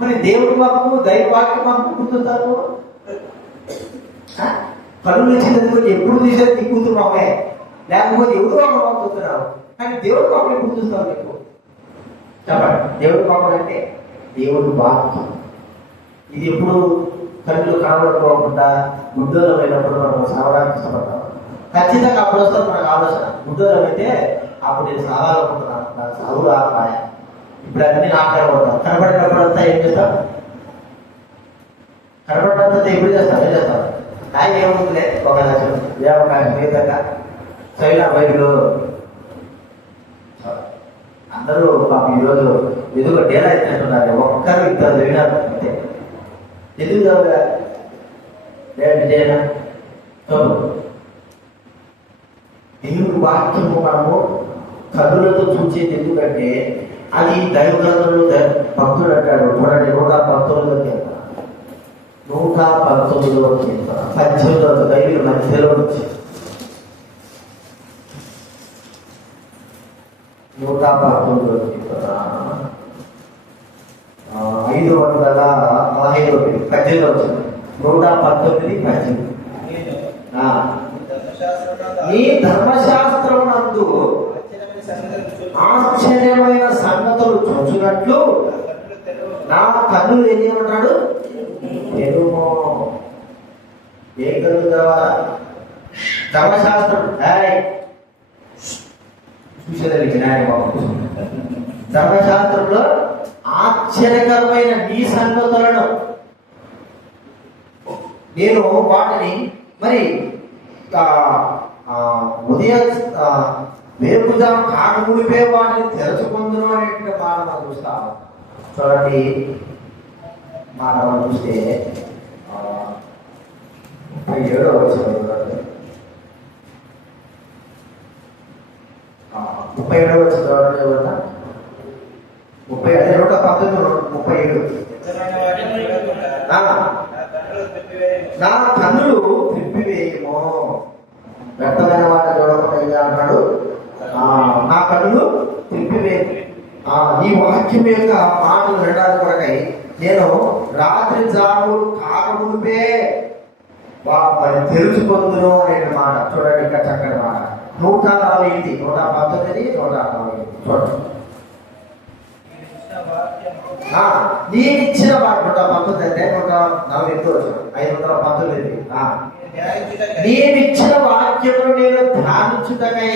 మరి దేవుడి మొహము దైవాక్య మొహము గుర్తుంటారు. కళ్ళు వచ్చినందుకు ఎప్పుడు చూసేది నీ కూతురు మొహమే, లేకపోతే ఎవరు మొహం చూస్తున్నావు. కానీ దేవుడి మొహం ఎప్పుడు చూస్తావు నీకు? చెప్పండి. దేవుడి మొహం అంటే దేవుడి వాక్యం. ఇది ఎప్పుడు కళ్ళు కనబడుకోకుండా గుడ్డోలమైనప్పుడు మనం సావడానికి ఇష్టపడతాం. ఖచ్చితంగా అప్పుడు వస్తుంది మనకు ఆలోచన. గుడ్డోలం అయితే అప్పుడు నేను సావాలనుకుంటున్నాను, నాకు సాగు రాపాయ. ఇప్పుడు అన్ని నాకు కనబడతాం. కనబడినప్పుడంతా ఏం చేస్తాం? కనబడినంత ఎప్పుడు చేస్తాం? ఏం చేస్తాం? ఆయన ఏముందిలే ఒక లక్షలు వ్యాపకాయ మిగతా చైనా బయటలో అందరూ మాకు ఈరోజు ఎదుగు డేలా ఇచ్చినట్టున్నారు. ఒక్కరు ఇద్దరు చదివినారు అంతే. ఎందుకు చదవగా విజయన దేవుడి వాక్యము మనము కన్నులతో చూసేది. ఎందుకంటే అది దైవగ్రంథంలో భక్తుడు అంటాడు. చూడండి 119 18 దైవులు మధ్యలో వచ్చి 119 515 18 వచ్చింది. 119 నీ ధర్మశాస్త్రం నందు ఆశ్చర్యమైన సంగతులు చూచినట్లు నా కన్నులు ఏం చేయమంటాడు? తెలుగు ఏ కన్ను కావాలా? ధర్మశాస్త్రం చూసేదానికి ధర్మశాస్త్రంలో ఆశ్చర్యకరమైన నీ సంగతులను నేను వాటిని మరి ఉదయం వేపుజాం కాకముడిపే వాటిని తెరచుకుందును అనేటువంటి మాట మనం చూస్తాం. చూడండి, మాట మనం చూస్తే 37వ వచనం 37వ వచనం ఎవరన్నా 119 నా కన్నులు త్రిప్పివేయమో. వ్యక్తమైన వాటిని చూడకుండా ఇలా అన్నాడు, నా కన్నులు త్రిప్పివే. ఈ వాక్యం యొక్క మాటలు వినడానికి కొరకై నేను రాత్రి జాములు కాకమునిపే మరి తెలుసుకుందును అనే మాట. చూడండి, ఇక్కడ చక్కని మాట. 148 119 148 చూడండి. నీవిచ్చిన వాటి 119 అంటే 519 నీవిచ్చిన వాక్యమును నేను ధ్యానించుటకై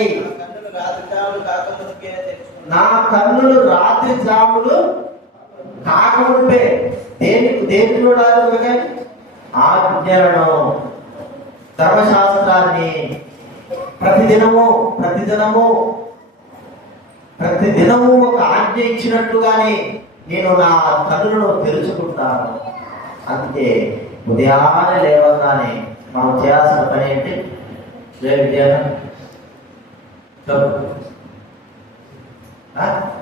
నా కన్నులు రాత్రి జాములు కాకమునిపే దేని చూడాలి? ఆజ్ఞలను, ధర్మశాస్త్రాన్ని ప్రతిదినము ఒక ఆజ్ఞ ఇచ్చినట్టుగానే నేను నా కన్నులను తెలుసుకుంటాను. అందుకే ఉదయాన్నే లేవగానే మనం చేయాల్సిన పని ఏంటి?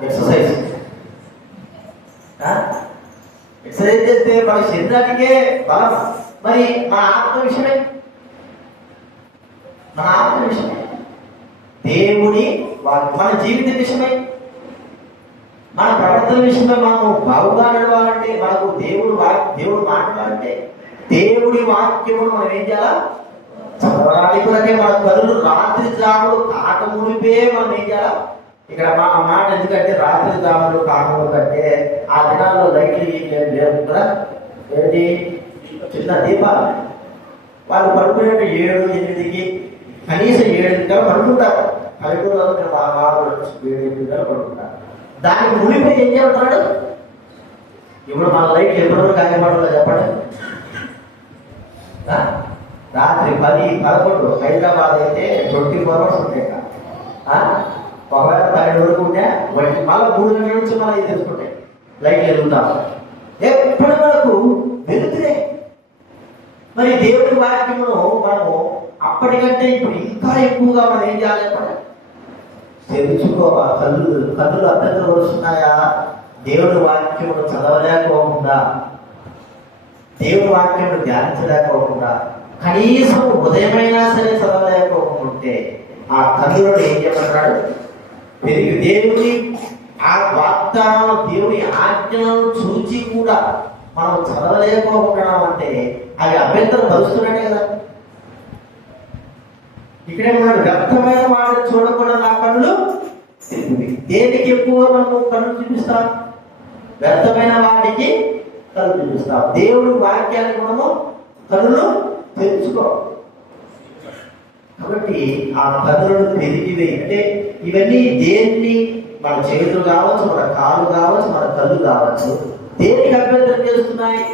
ఎక్సర్సైజ్ చేస్తే మన శరీరానికే బలం. మరి మన ఆత్మ విషయమే దేవుడి మన జీవిత విషయమై, మన ప్రవర్తన విషయమై మనము బాగుగా నడవాలంటే, మనకు దేవుడు మాట్లాడాలంటే దేవుడి వాక్యమును మనం ఏం చేయాలా? చదవడానికి కొరకే మన కన్నులు రాత్రి జాములు కాకమునిపే మనం ఏం చేయాలా? ఇక్కడ మా మాట ఎందుకంటే రాత్రి జాములు కాకములు కంటే ఆ దినాల్లో లైట్లు లేవు కదా. ఏంటి? చిన్న దీపాలు. వాళ్ళు పడుకునేట్టు 7-8కి, కనీసం 7 పడుకుంటారు. పల్లెటూరులో మేము 6-7 పడుకుంటారు. దానికి మునిపై ఏం చేస్తున్నాడు? ఇప్పుడు మన లైట్ ఎప్పుడు కాయపడుతుందో చెప్పండి. రాత్రి 10-11 హైదరాబాద్ అయితే 24 hours ఉంటాయి. ఒకవేళ 12 వరకు ఉంటే మళ్ళీ 3 గంటల నుంచి మనం తెలుసుకుంటాయి లైట్లు వెళ్తాం. ఎప్పుడు మనకు వెలుతురే. మరి దేవుడి వాక్యమును మనము అప్పటికంటే ఇప్పుడు ఇంకా ఎక్కువగా మనం ఏం చేయాలి? తెలుసుకోవాలి. కన్నులు అర్థంగా వస్తున్నాయా? దేవుడి వాక్యమును చదవలేకపోకుండా, దేవుడి వాక్యమును ధ్యానించలేకపోకుండా కనీసం ఉదయమైనా సరే చదవలేకపోకుంటే ఆ కన్నులను ఏం చెప్పన్నాడు? పెరిగి దేవుని ఆ వాగ్దానం, దేవుని ఆజ్ఞలను చూచి కూడా మనం చదవలేకపోతున్నాం అంటే అవి అభ్యంతరం పరుస్తున్నట్టే కదా. ఇక్కడే మనం వ్యర్థమైన వాడిని చూడకుండా నా కన్నులు దేనికి ఎక్కువగా మనం కన్ను చూపిస్తాం? వ్యర్థమైన వాడికి కన్ను చూపిస్తాం. దేవుడి వాక్యాన్ని మనము కన్నులు తెలుసుకో. కాబట్టి ఆ కన్నులను పెరిగివే అంటే ఇవన్నీ దేన్ని, మన చేతులు కావచ్చు, మన కాళ్ళు కావచ్చు, మన కళ్ళు కావచ్చు, దేనికి అభ్యంతరం చేస్తున్నాయి?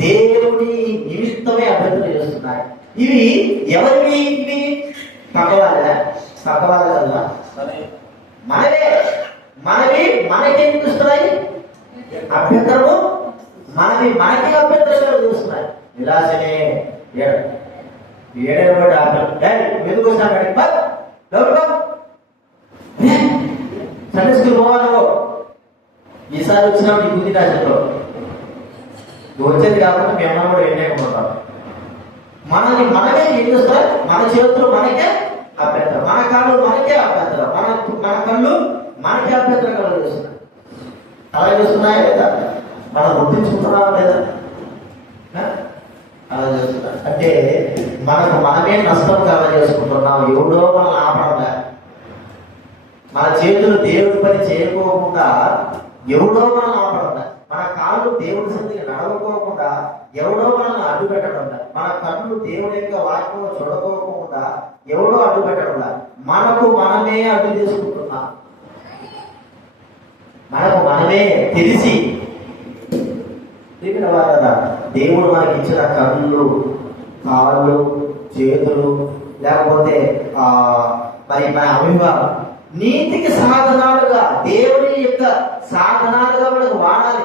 దేవుడి నిమిత్తమే అభ్యంతరం చేస్తున్నాయి. ఇవి ఎవరివి? ఇవి పక్కవాళ్ళ కల్లా మనవి మనకేం చూస్తున్నాయి? అభ్యంతరము మనకి అభ్యంతరం చూస్తున్నాయి. విలాసనే ఏడబడి మెదుగు సండే స్కూల్ పోవాలి. ఈసారి వచ్చినా నీ బుద్ధి రాజంలో వచ్చేది కాబట్టి మేము కూడా ఎండకపోతాం. మనమే ఏం చేస్తారు? మన చేతులు మనకే అభ్యంతరం, మన కాళ్ళు మనకే అభ్యంతరం, మన కళ్ళు మనకే అభ్యంతరం కలుగుతున్నాయి. అలా చేస్తున్నాయా లేదా? మనం గుర్తించుకుంటున్నావా లేదా? అలా చేస్తున్నా అంటే మనమే నష్టం కల చేసుకుంటున్నాం. ఎవడో మనం ఆపడంగా మన చేతులు దేవుడి పని చేయకోకుండా ఎవడో మనం ఆపడంగా, మన కాళ్ళు దేవుడి సందికి నడవకోకుండా ఎవడో మనల్ని అడ్డు పెట్టడంలా, మన కళ్ళు దేవుడి యొక్క వాక్యం చూడకోకుండా ఎవడో అడ్డు పెట్టడంలా, మనకు మనమే అడ్డు చేసుకుంటున్నాం. మనకు మనమే తెలిసి దేవుడు మనకి ఇచ్చిన కళ్ళు, కాళ్ళు, చేతులు లేకపోతే మరి మన అభిమానం నీతికి సాధనాలుగా, దేవుడి యొక్క సాధనాలుగా మనకు వాడాలి.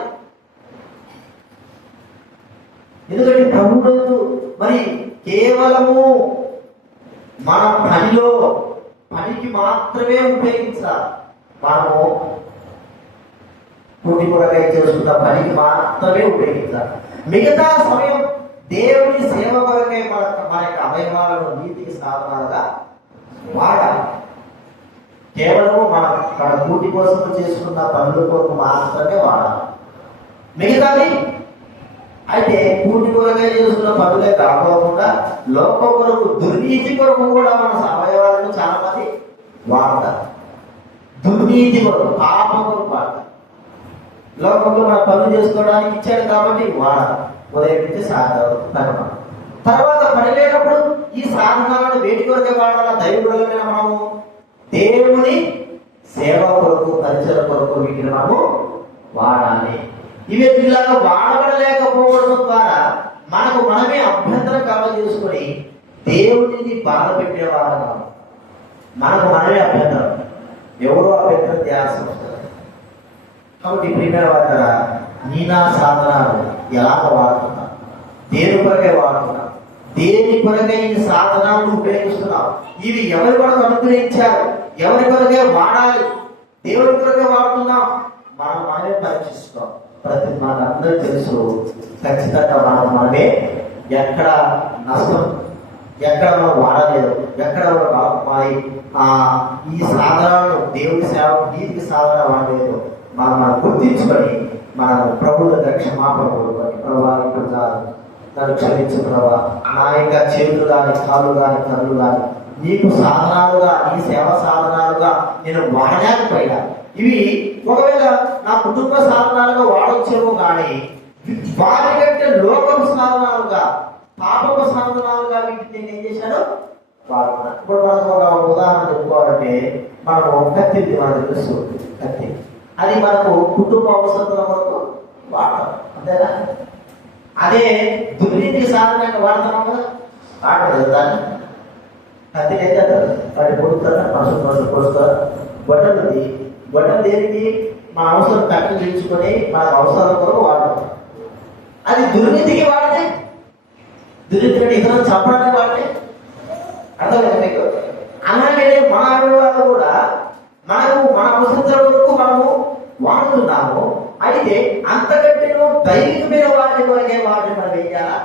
ఎందుకంటే ప్రభువునందు మరి కేవలము మన పనికి మాత్రమే ఉపయోగించాలి. మనము పూర్తి కొరకై చేసుకున్న పనికి మాత్రమే ఉపయోగించాలి. మిగతా సమయం దేవుని సేవ కొరకై మన యొక్క అవయవాలను నీతికి సాధనాలుగా వాడాలి. కేవలము మన పూర్తి కోసం చేసుకున్న పనుల కొరకు మాత్రమే వాడాలి. మిగతాది అయితే పూర్తి కొరకై చేసుకున్న పనులే కాకోకుండా లోకం కొరకు, దుర్నీతి కొరకు కూడా మన అవయవాలను చాలా మంది వాడతారు. దుర్నీతి కొరకు, పాపం కొరకు వాడతారు. లోకంలో మన పనులు చేసుకోవడానికి ఇచ్చాడు కాబట్టి వాడాలి. ఉదయం నుంచి సాయంత్రం తర్వాత పని లేనప్పుడు ఈ సాధనాలను వేటి కొరకే వాడాలా? దైవమైన మనము దేవుని సేవ కొరకు, పరిచయ కొరకు వీటిని మనము వాడాలి. ఇవి ఇలాగా వాడబడలేకపోవడం ద్వారా మనకు మనమే అభ్యంతరం కలగజేసుకొని దేవుడిని బాధ పెట్టేవారు కాదు. మనకు మనమే అభ్యంతరం, ఎవరో అభ్యంతరం ధ్యాసం వస్తుంది. కాబట్టి ప్రియమైన వారు నీనా సాధనాలు ఎలాగ వాడుతున్నా, దేని కొరకే వాడుతున్నా, దేని కొరకే ఈ సాధనాలను ఉపయోగిస్తున్నాం, ఇవి ఎవరి కొరకు అనుగ్రహించారు, ఎవరి కొరకే వాడాలి, దేవుడి కొరకే వాడుతున్నాం, మనమే పరీక్షిస్తున్నాం. ప్రతి మనకందరూ తెలుసు ఖచ్చితంగా మనమే ఎక్కడ నష్టం, ఎక్కడ మనం వాడలేదు, ఎక్కడ ఈ సాధనాలను దేవుడి సేవ నీతికి సాధన వాడలేదు మనం గుర్తించుకొని మనం ప్రభువు దగ్గర క్షమాపణ కోరుకొని, ప్రభా ఇప్పుడు నన్ను క్షమించు ప్రభా, నా యొక్క చేతులు కానీ, కాళ్ళు కానీ, కళ్ళు కానీ నీకు సాధనాలుగా, నీ సేవ సాధనాలుగా నేను వాడలేకపోయినా, ఇవి ఒకవేళ నా కుటుంబ సాధనాలుగా వాడొచ్చేమో కానీ వాటికంటే లోకం సాధనాలుగా, పాపపు సాధనాలుగా వీటిని నేను ఏం చేశాను? వాడుతున్నా. ఇప్పుడు మనకు ఒక ఉదాహరణ చెప్పుకోవాలంటే మనము కత్తి, మనకు తెలుసు కత్తి, అది మనకు కుటుంబ అవసరాల వరకు వాడతాం, అంతేనా? అదే దుర్నీతికి సాధనంగా వాడతాం కదా, వాడలేదు దాన్ని. కత్తిని అయితే వాటి పొడుతారా, పసుపు పొడుస్తారు. గొడ్డలు దేనికి? మన అవసరం కట్టలు తీర్చుకొని మన అవసరాల కొరకు వాడతాం. అది దుర్నీతికి వాడితే, దుర్నీతిని ఇతరులను చంపడానికి వాడితే అర్థమైంది మీకు? అలాగే మన అనుభవాలు కూడా మనము మన అవసరాల వరకు మనము వాడుతున్నాము. అయితే అంతకంటే దైవికమైన వాటి కొరకే వాటిని మనం ఏం చేయాలా?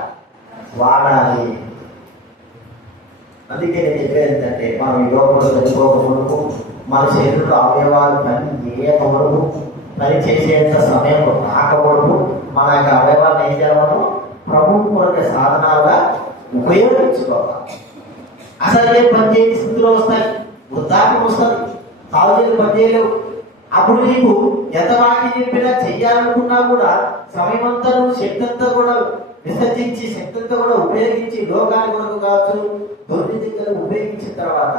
వాడాలి. మనం ఈ లోపల చనిపోకముందు మన శరీరంలో అవయవాలు పని చేయకూడదు, పని చేసేంత సమయం రాకూడదు. మన యొక్క అవయవాలను ఏం చేయాలి? ప్రభు కొరకు సాధనాలుగా ఉపయోగించుకోవాలి. అసలు పని చేయని స్థితిలో వస్తాయి, వృద్ధాప్యం వస్తుంది, కాలేజీలు పని చేయలేవు. అప్పుడు నీకు ఎంత వాకి చెప్పినా చెయ్యాలనుకున్నా కూడా సమయం అంతా నువ్వు శక్తి అంతా కూడా విసర్జించి, శక్తి అంతా కూడా ఉపయోగించి లోకానికి కొరకు కావచ్చు, దుర్నీతి ఉపయోగించిన తర్వాత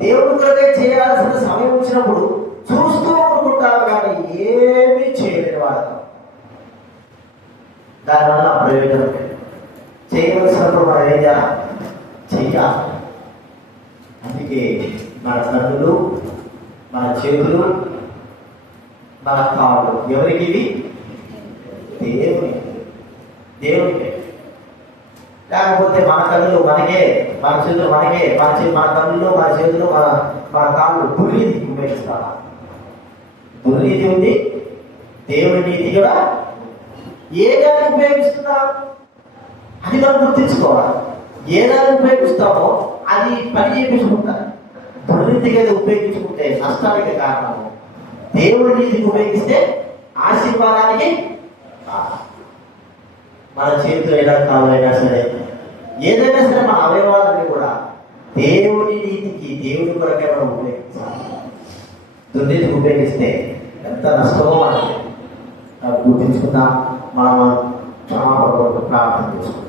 దేవుడి కొరకే చేయాల్సిన సమయం వచ్చినప్పుడు చూస్తూ ఊరుకుంటారు, కానీ ఏమీ చేయలేని వాడతాం. దానివల్ల ప్రయోజనం చేయవలసినప్పుడు మనం ఏం చేయాలి? చెయ్యాలి. అందుకే మన కన్నులు, మన చేతులు, మన కాళ్ళు ఎవరికి? ఇవి దేవునికి. లేకపోతే మన కన్నులు మనకే, మన చేతులు మనకే, మన కన్నులు, మన చేతులు, మన కాళ్ళు దుర్నీతికి ఉపయోగిస్తారా? దుర్నీతి ఉంది, దేవుని నీతి కూడా. ఏ దాన్ని ఉపయోగిస్తున్నా అది మనం గుర్తించుకోవాలి. ఏ దాన్ని ఉపయోగిస్తామో అది పని చేయించుకుంటారు. దుర్నీతికి ఏదో ఉపయోగించుకుంటే నష్టానికి కారణము, దేవుడి నీతికి ఉపయోగిస్తే ఆశీర్వాదానికి. మన చేతిలో ఎలా కావాలైనా సరే, ఏదైనా సరే మన అవయవాలని కూడా దేవుడి నీతికి, దేవుడి కొరకే మనం ఉపయోగించాలి. దుర్నీతికి ఉపయోగిస్తే ఎంత నష్టమో మనకి గుర్తించుకుందాం. మనం ప్రార్థన చేసుకుందాం.